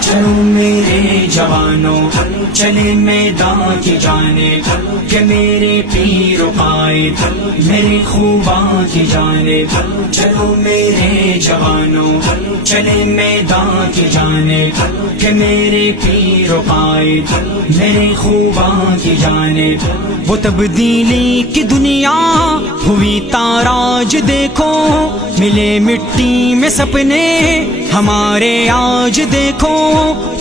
چلو میرے جوانوں چلے میدان کی جانب کہ میرے پیر و قائد میرے خوباں کی جانب چلو میرے جوانوں چلے میدان کی جانب کہ میرے پیر و قائد میرے خوباں کی جانب وہ تبدیلی کی دنیا ہوئی تاراج دیکھو ملے مٹی میں سپنے ہمارے آج دیکھو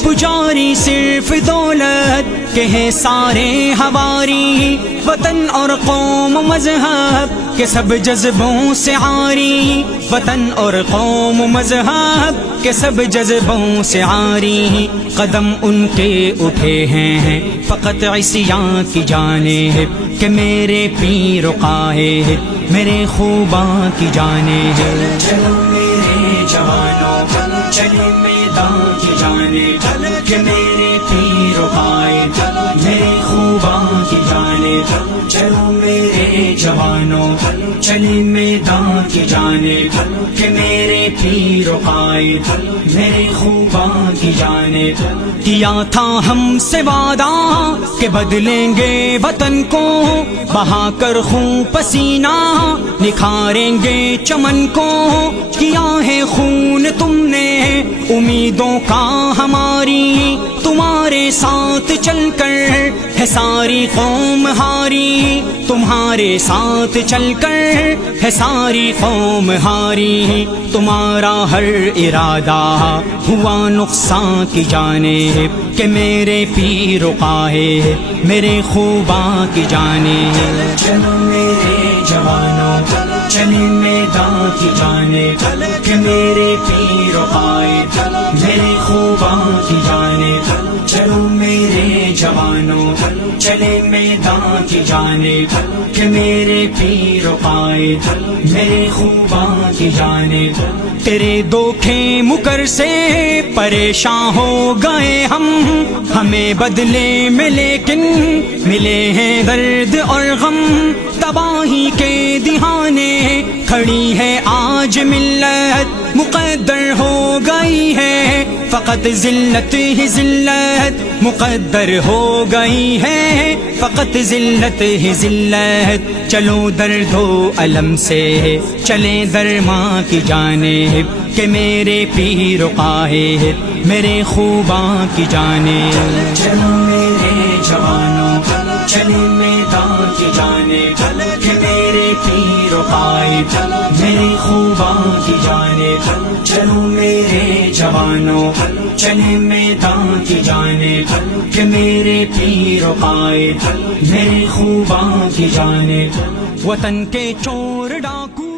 پجاری صرف دولت کے ہیں سارے ہماری وطن اور قوم مذہب کے سب جذبوں سے عاری وطن اور قوم مذہب کے سب جذبوں سے عاری قدم ان کے اٹھے ہیں فقط عصیاں کی جانب کہ میرے پیر و قائد میرے خوباں کی جانب چلو میرے جوانوں چلے میدان کی جانب کہ میرے پیر و قائد میرے خوباں کی جانب چلو میرے جوانوں چلے میدان کی جانب کہ میرے پیر و قائد میرے خوباں کی جانب کیا تھا ہم سے وعدہ کہ بدلیں گے وطن کو بہا کر خون پسینہ نکھاریں گے چمن کو کیا ہے خون تم نے امیدوں کا ہماری تمہارے ساتھ چل کر ہے ساری قوم ہاری تمہارے ساتھ چل کر ہے ساری قوم ہاری تمہارا ہر ارادہ ہوا نقصان کی جانب کہ میرے پیر و قائد میرے خوباں کی جانب چلو میرے جوانوں چلے میدان کی جانب کہ میرے پیر و قائد میرے خوباں کی جانب چلو میرے جوانوں چلے میدان کی جانب کہ میرے پیر و قائد میرے خوباں کی جانب تیرے دھوکے مکر سے پریشان ہو گئے ہمیں بدلے میں لیکن ملے ہیں درد اور غم تباہی کے دہانے کھڑی ہے آج ملت مقدر ہو گئی ہے فقط ذلت ہی ذلت مقدر ہو گئی ہے فقط ذلت ہی ذلت چلو درد و الم سے چلے درماں کی جانب کہ میرے پیر و قائد میرے خوباں کی جانب چلو میرے جوانوں چلے میدان کی جانب کہ میرے پیر و قائد میرے خوباں کی جانب چلو میرے جوانوں چلے میدان کی جانب کہ میرے پیر و قائد میرے خوباں کی جانب وطن کے چور ڈاکو